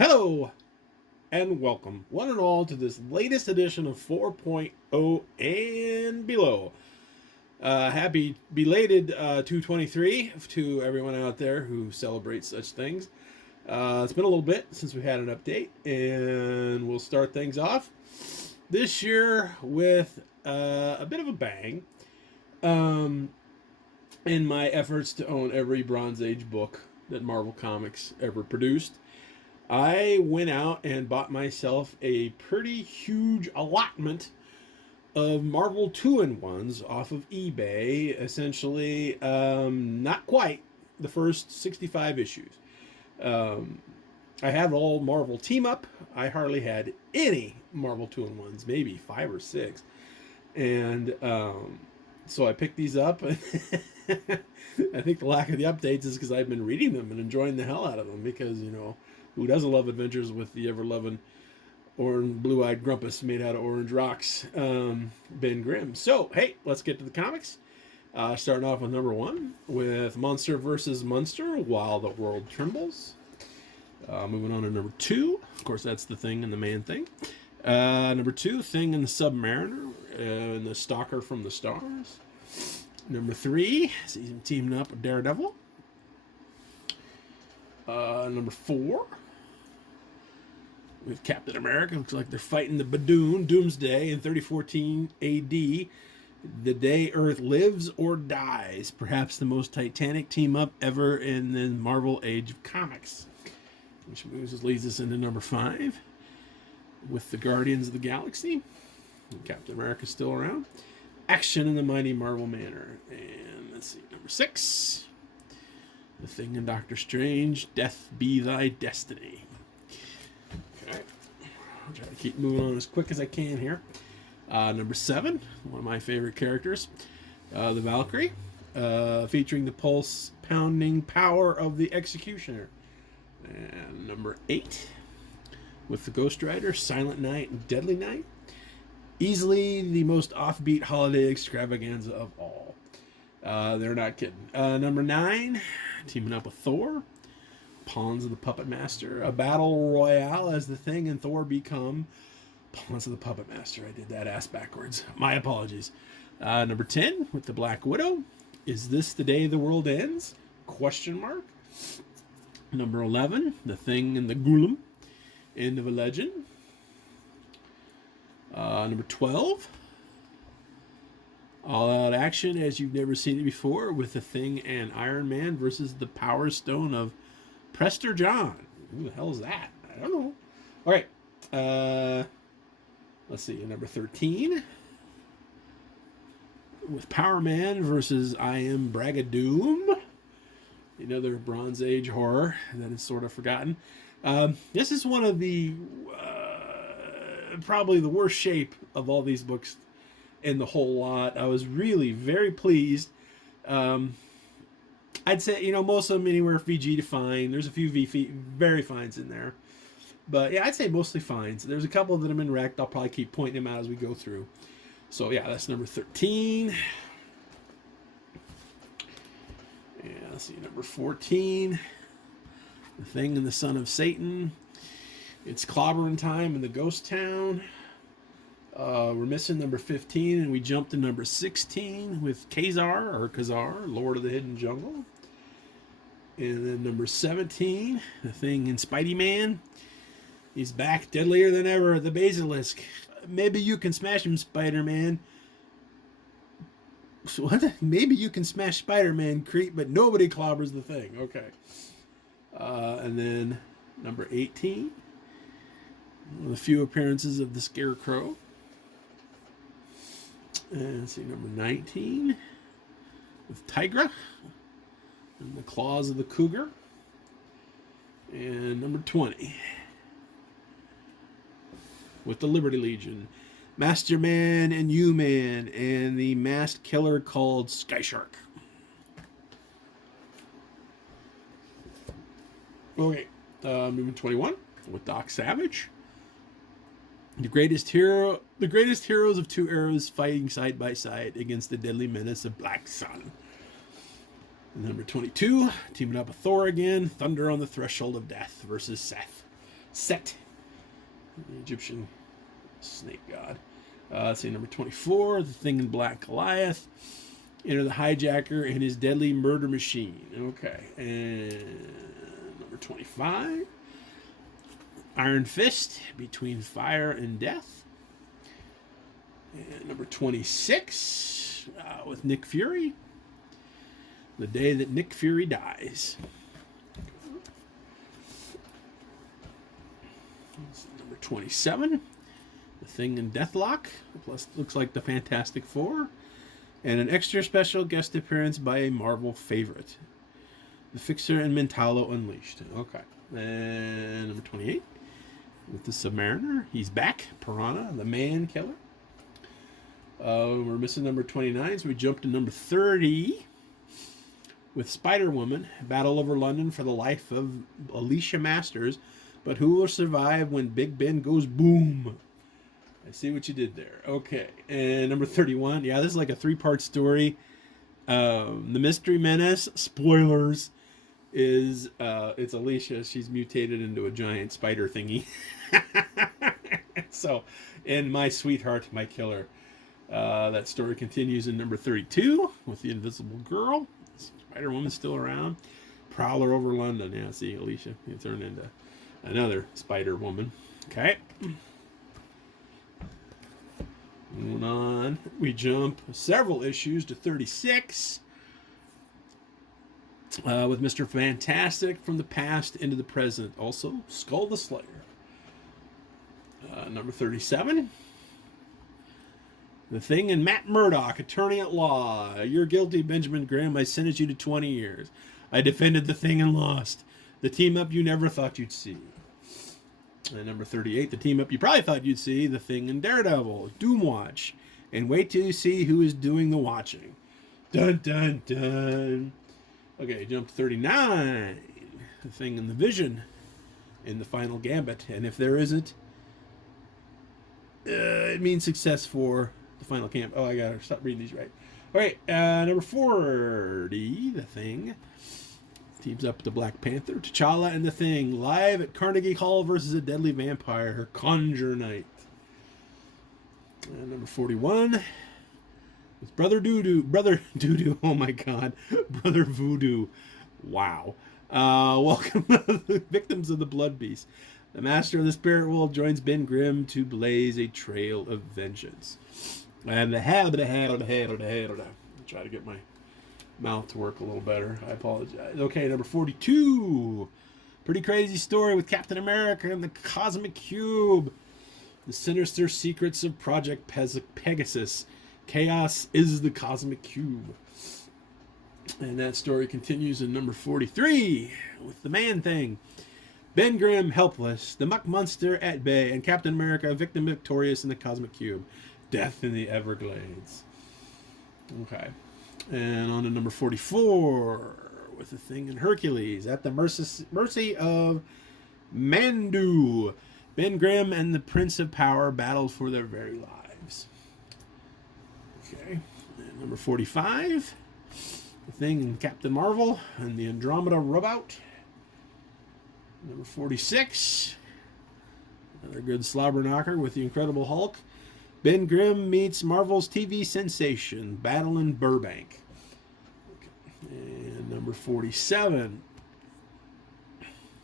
Hello, and welcome, one and all, to this latest edition of 4.0 and below. Happy belated 223 to everyone out there who celebrates such things. It's been a little bit since we had an update, and we'll start things off this year with a bit of a bang. In my efforts to own every Bronze Age book that Marvel Comics ever produced, I went out and bought myself a pretty huge allotment of Marvel 2-in-1s off of eBay. Essentially, not quite the first 65 issues. I had all Marvel Team Up. I hardly had any Marvel 2-in-1s, maybe 5 or 6. And so I picked these up. I think the lack of the updates is because I've been reading them and enjoying the hell out of them, because, you know, who doesn't love adventures with the ever-lovin Blue-Eyed Grumpus made out of orange rocks, Ben Grimm. So, hey, let's get to the comics. Starting off with number 1 with Monster vs. Munster, While the World Trembles. Moving on to number 2. Of course, that's the Thing and the Man Thing. Number 2, Thing and the Submariner, and the Stalker from the Stars. Number 3, see him teaming up with Daredevil. Number 4, with Captain America. Looks like they're fighting the Badoon, Doomsday, in 3014 AD. The day Earth lives or dies. Perhaps the most titanic team-up ever in the Marvel Age of Comics. Which leads us into number 5, with the Guardians of the Galaxy. And Captain America's still around. Action in the Mighty Marvel Manor. And let's see, number 6, The Thing and Doctor Strange, Death Be Thy Destiny. Okay. I'll try to keep moving on as quick as I can here. Number 7, one of my favorite characters, the Valkyrie, featuring the pulse-pounding power of the Executioner. And number 8, with the Ghost Rider, Silent Night and Deadly Night. Easily the most offbeat holiday extravaganza of all. They're not kidding. Number 9, teaming up with Thor, Pawns of the Puppet Master. A battle royale as the Thing and Thor become Pawns of the Puppet Master. I did that ass backwards. My apologies. Number 10, with the Black Widow, Is This the Day the World Ends? Question mark. Number 11, The Thing and the Golem, End of a Legend. Number 12, all-out action as you've never seen it before, with The Thing and Iron Man versus the Power Stone of Prester John. Who the hell is that? I don't know. All right. Let's see. Number 13, with Power Man versus I Am Bragadoom. Another Bronze Age horror that is sort of forgotten. This is one of the probably the worst shape of all these books in the whole lot. I was really very pleased. I'd say, you know, most of them anywhere VG to fine. There's a few very fines in there. But yeah, I'd say mostly fines. There's a couple that have been wrecked. I'll probably keep pointing them out as we go through. So yeah, that's number 13. Yeah, let's see, number 14. The Thing and the Son of Satan. It's clobbering time in the Ghost Town. We're missing number 15, and we jump to number 16 with Kazar, Lord of the Hidden Jungle. And then number 17, The Thing and Spidey Man. He's back, deadlier than ever, the Basilisk. Maybe you can smash him, Spider-Man. So what? Maybe you can smash Spider-Man, creep, but nobody clobbers the Thing. Okay. And then number 18. One of the few appearances of the Scarecrow. And let's see, number 19. With Tigra. And the claws of the cougar. And number 20. With the Liberty Legion. Master Man and U-Man, and the masked killer called Sky Shark. Okay, moving 21 with Doc Savage. The greatest heroes of two eras fighting side by side against the deadly menace of Black Sun. And number 22, teaming up with Thor again, Thunder on the Threshold of Death versus Set, the Egyptian snake god. Let's see, number 24, the Thing in Black Goliath. Enter the hijacker and his deadly murder machine. Okay, and number 25, Iron Fist, Between Fire and Death. And number 26, with Nick Fury, The Day That Nick Fury Dies. Number 27, The Thing in Deathlock, plus looks like the Fantastic Four, and an extra special guest appearance by a Marvel favorite, The Fixer and Mentalo Unleashed. Okay. And number 28, with the Submariner, he's back, Piranha, the Man Killer. We're missing number 29, so we jump to number 30, with Spider-Woman, Battle over London for the life of Alicia Masters, but who will survive when Big Ben goes boom? I see what you did there. Okay, and number 31. Yeah, this is like a 3-part story. The Mystery Menace, spoilers, is it's Alicia. She's mutated into a giant spider thingy. So, and My Sweetheart, My Killer. That story continues in number 32 with the Invisible Girl. Spider-Woman's still around. Prowler over London. Yeah, see, Alicia. You turned into another Spider-Woman. Okay. Moving on, we jump several issues to 36 with Mr. Fantastic from the past into the present. Also, Skull the Slayer. Number 37, The Thing and Matt Murdock, Attorney at Law. You're guilty, Benjamin Grimm. I sentenced you to 20 years. I defended the Thing and lost. The team up you never thought you'd see. And number 38, the team up you probably thought you'd see, The Thing and Daredevil, Doomwatch. And wait till you see who is doing the watching. Dun, dun, dun. Okay, jump to 39. The Thing and the Vision in the final gambit. And if there isn't, it means success for the final camp. Oh, I gotta stop reading these right. All right, number 40, The Thing teams up with the Black Panther, T'Challa and the Thing, live at Carnegie Hall versus a deadly vampire, Conjure Night. Number 41, with Brother Doo-Doo, oh my god, Brother Voodoo. Wow. Welcome the victims of the Blood Beast. The Master of the Spirit World joins Ben Grimm to blaze a trail of vengeance. And the I'll try to get my mouth to work a little better. I apologize. Okay, number 42. Pretty crazy story with Captain America and the Cosmic Cube. The sinister secrets of Project Pegasus. Chaos is the Cosmic Cube. And that story continues in number 43 with the Man-Thing. Ben Grimm helpless, the Muck Monster at bay, and Captain America victim victorious in the Cosmic Cube. Death in the Everglades. Okay. And on to number 44 with The Thing and Hercules. At the mercy of Mandu, Ben Grimm and the Prince of Power battled for their very lives. Okay. And number 45, The Thing and Captain Marvel and the Andromeda Rub-Out. Number 46, another good slobber knocker with the Incredible Hulk. Ben Grimm meets Marvel's TV sensation, Battle in Burbank. Okay. And number 47,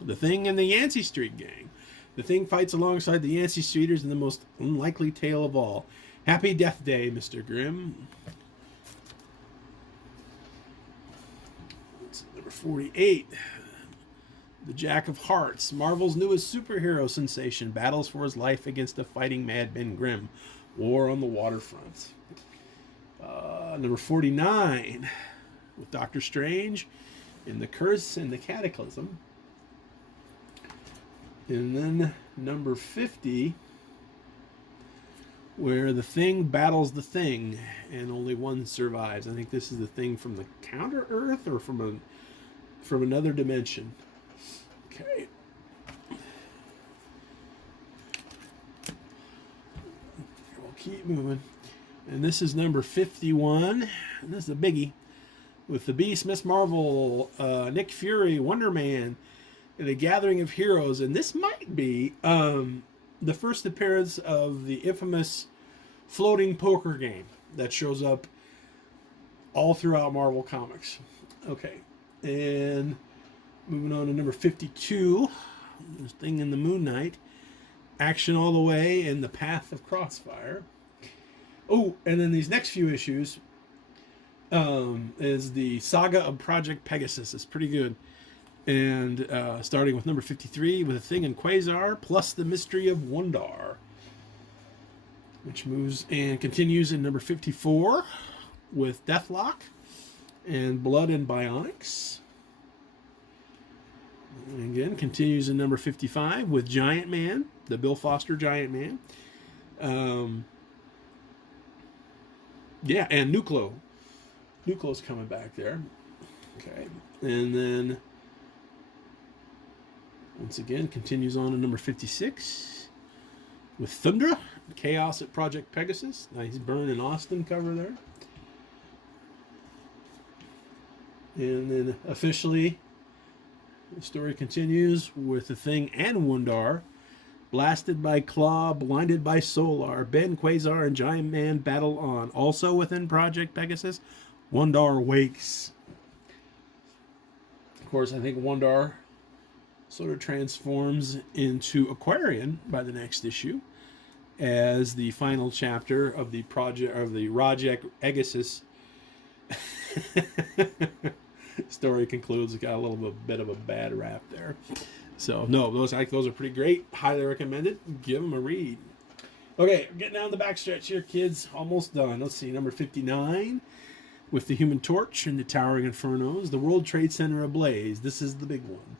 The Thing and the Yancey Street Gang. The Thing fights alongside the Yancey Streeters in the most unlikely tale of all. Happy Death Day, Mr. Grimm. 48. The Jack of Hearts, Marvel's newest superhero sensation, battles for his life against a fighting madman Grimm. War on the Waterfront. Number 49, with Doctor Strange in The Curse and the Cataclysm. And then number 50, where the Thing battles the Thing, and only one survives. I think this is the Thing from the Counter Earth or from another dimension. Okay. We'll keep moving. And this is number 51. And this is a biggie. With the Beast, Miss Marvel, Nick Fury, Wonder Man, and a gathering of heroes. And this might be the first appearance of the infamous floating poker game that shows up all throughout Marvel Comics. Okay. And moving on to number 52, this Thing in the Moon Knight, Action All the Way, and The Path of Crossfire. Oh, and then these next few issues is the Saga of Project Pegasus. It's pretty good. And starting with number 53 with a Thing in Quasar, plus the Mystery of Wondar, which moves and continues in number 54 with Deathlock and Blood and Bionics. And again, continues in number 55 with Giant Man, the Bill Foster Giant Man. Yeah, and Nuclo. Nuclo's coming back there. Okay. And then, once again, continues on to number 56 with Thundra, Chaos at Project Pegasus. Nice Byrne and Austin cover there. And then officially, the story continues with the Thing and Wondar. Blasted by Claw, blinded by Solar, Ben, Quasar, and Giant Man battle on. Also within Project Pegasus, Wondar wakes. Of course, I think Wondar sort of transforms into Aquarian by the next issue, as the final chapter of the Project Pegasus story concludes. It got a little bit of a bad rap there. So, no, those are pretty great. Highly recommended. Give them a read. Okay, getting down the backstretch here, kids. Almost done. Let's see, number 59 with the Human Torch and the Towering Infernos. The World Trade Center ablaze. This is the big one.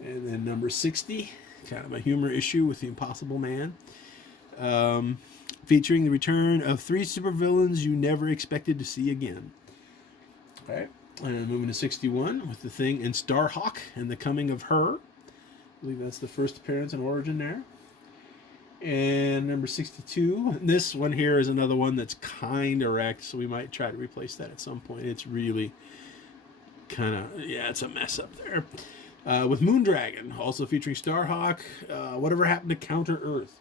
And then number 60, kind of a humor issue with the Impossible Man. Featuring the return of 3 supervillains you never expected to see again. Okay. And moving to 61 with the Thing and Starhawk and the Coming of Her. I believe that's the first appearance and origin there. And number 62. This one here is another one that's kind of wrecked, so we might try to replace that at some point. It's really kind of, yeah, it's a mess up there. With Moondragon, also featuring Starhawk. Whatever Happened to Counter Earth.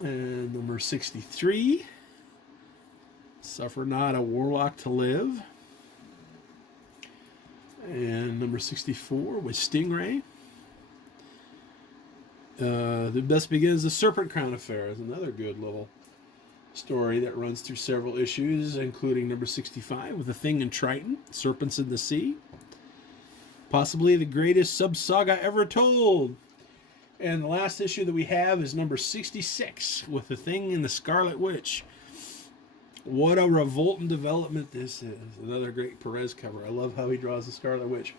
And number 63. Suffer Not, a Warlock to Live. And number 64 with Stingray. The Best Begins, the Serpent Crown Affair is another good little story that runs through several issues, including number 65 with the Thing and Triton, Serpents in the Sea. Possibly the greatest sub-saga ever told. And the last issue that we have is number 66 with the Thing and the Scarlet Witch. What a revolting development this is. Another great Perez cover. I love how he draws the Scarlet Witch.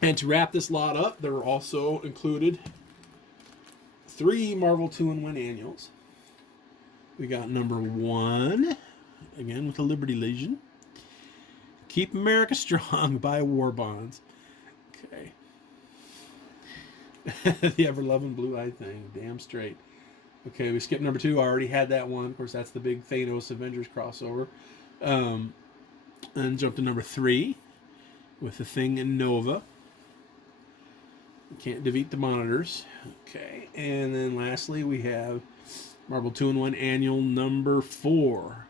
And to wrap this lot up, there were also included 3 Marvel 2-in-1 annuals. We got number 1, again with the Liberty Legion. Keep America Strong by War Bonds. Okay. The Ever-Lovin Blue-Eyed thing. Damn straight. Okay, we skipped number 2. I already had that one. Of course, that's the big Thanos Avengers crossover. And jump to number 3 with the Thing and Nova. You can't defeat the monitors. Okay, and then lastly we have Marvel 2-in-1 Annual number 4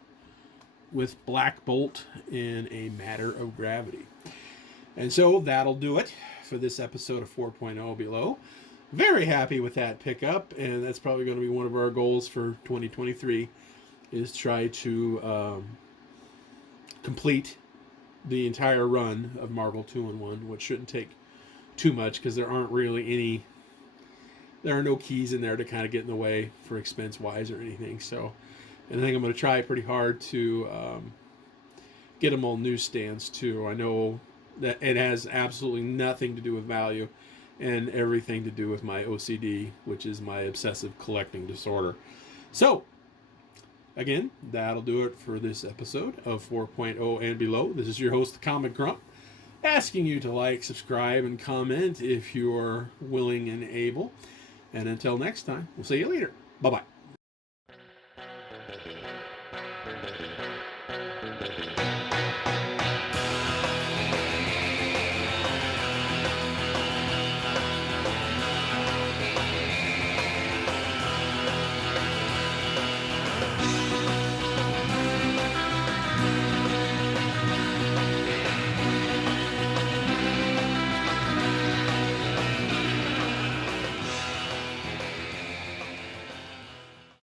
with Black Bolt in A Matter of Gravity. And so that'll do it for this episode of 4.0 Below. Very happy with that pickup, and that's probably going to be one of our goals for 2023 is try to complete the entire run of Marvel 2-in-1, which shouldn't take too much because there aren't really any. There are no keys in there to kind of get in the way for expense wise or anything. So, and I think I'm going to try pretty hard to get them all newsstands too. I know that it has absolutely nothing to do with value and everything to do with my OCD, which is my obsessive collecting disorder. So, again, that'll do it for this episode of 4.0 and below. This is your host, the Comic Grump, asking you to like, subscribe, and comment if you're willing and able. And until next time, we'll see you later. Bye-bye.